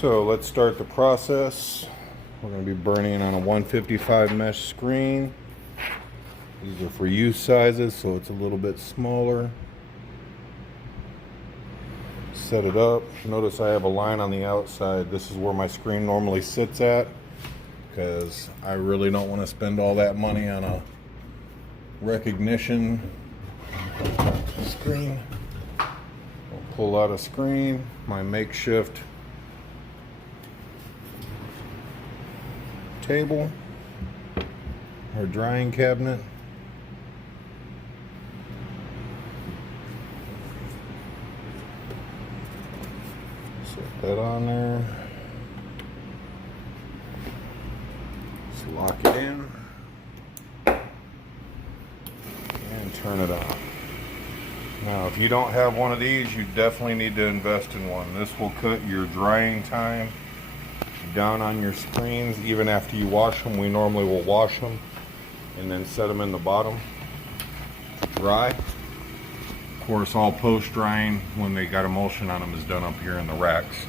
So let's start the process. We're going to be burning on a 155 mesh screen. These are for youth sizes, so it's a little bit smaller. Set it up. Notice I have a line on the outside. This is where my screen normally sits at, because I really don't want to spend all that money on a recognition screen. I'll pull out a screen, my makeshift table or drying cabinet. Set that on there. Just lock it in and turn it on. Now, if you don't have one of these, you definitely need to invest in one. This will cut your drying time down on your screens. Even after you wash them, we normally will wash them and then set them in the bottom to dry. Of course, all post-drying, when they got emulsion on them, is done up here in the racks.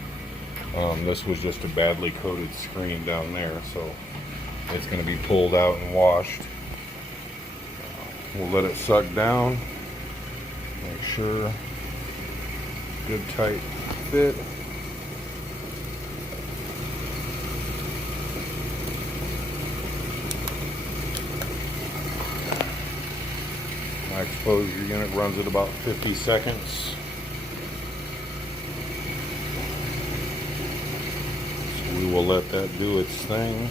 This was just a badly coated screen down there, so it's going to be pulled out and washed. We'll let it suck down. Make sure good tight fit. My exposure unit runs at about 50 seconds. So we will let that do its thing.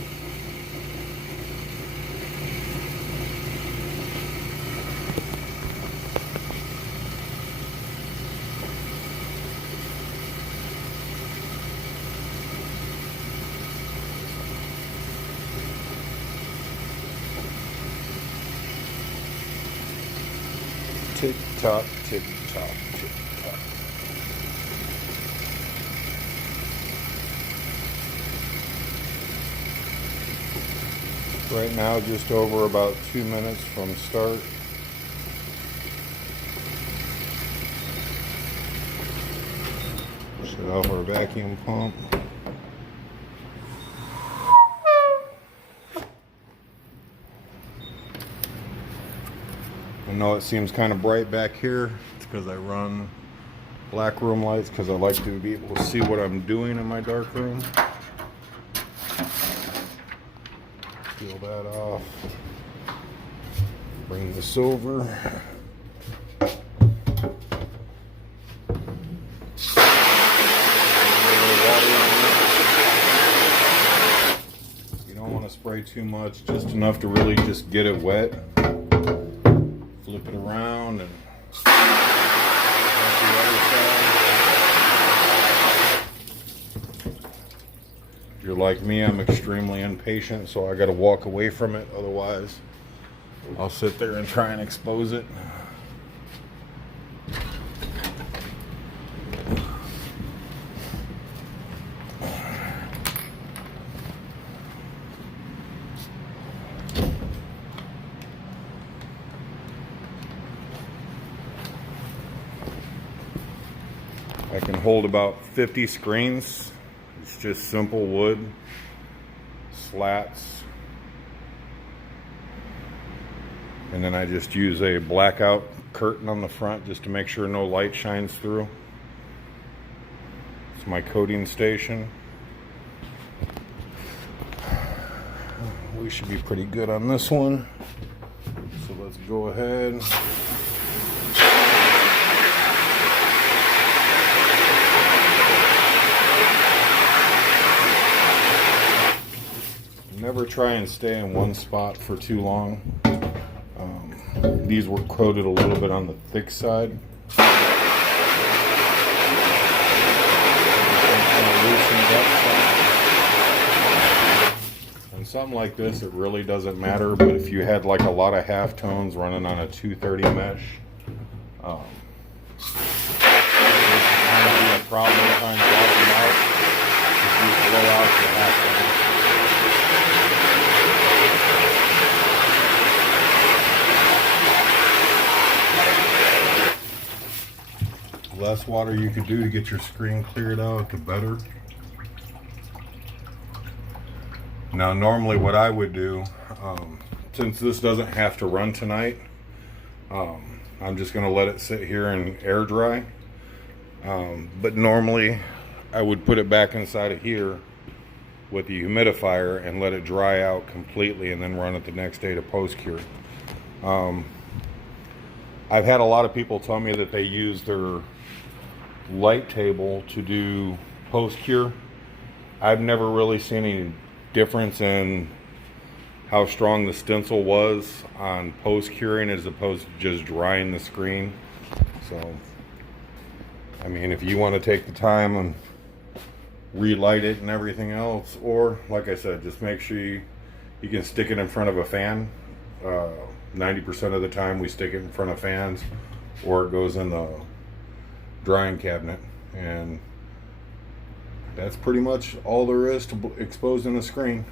Tick tock, tick tock, tick tock. Right now, just over about 2 minutes from start. Shut off our vacuum pump. I know it seems kind of bright back here. It's because I run black room lights, because I like to be able to see what I'm doing in my dark room. Peel that off. Bring this over. You don't want to spray too much, just enough to really just get it wet. Flip it around and the other side. If you're like me, I'm extremely impatient, so I got to walk away from it. Otherwise, I'll sit there and try and expose it. I can hold about 50 screens. It's just simple wood, slats, and then I just use a blackout curtain on the front just to make sure no light shines through. It's my coating station. We should be pretty good on this one. So let's go ahead. Never try and stay in one spot for too long. These were coated a little bit on the thick side. And something like this, it really doesn't matter, but if you had like a lot of halftones running on a 230 mesh, this kind of be a problem trying to block them out if you blow out your halftones. The less water you could do to get your screen cleared out, the better. Now normally what I would do, since this doesn't have to run tonight, I'm just going to let it sit here and air dry. But normally I would put it back inside of here with the humidifier and let it dry out completely and then run it the next day to post cure. I've had a lot of people tell me that they use their light table to do post cure. I've never really seen any difference in how strong the stencil was on post curing as opposed to just drying the screen. So I mean, if you want to take the time and relight it and everything else, or like I said, just make sure you can stick it in front of a fan. 90% of the time we stick it in front of fans, or it goes in the drying cabinet, and that's pretty much all there is to exposing the screen.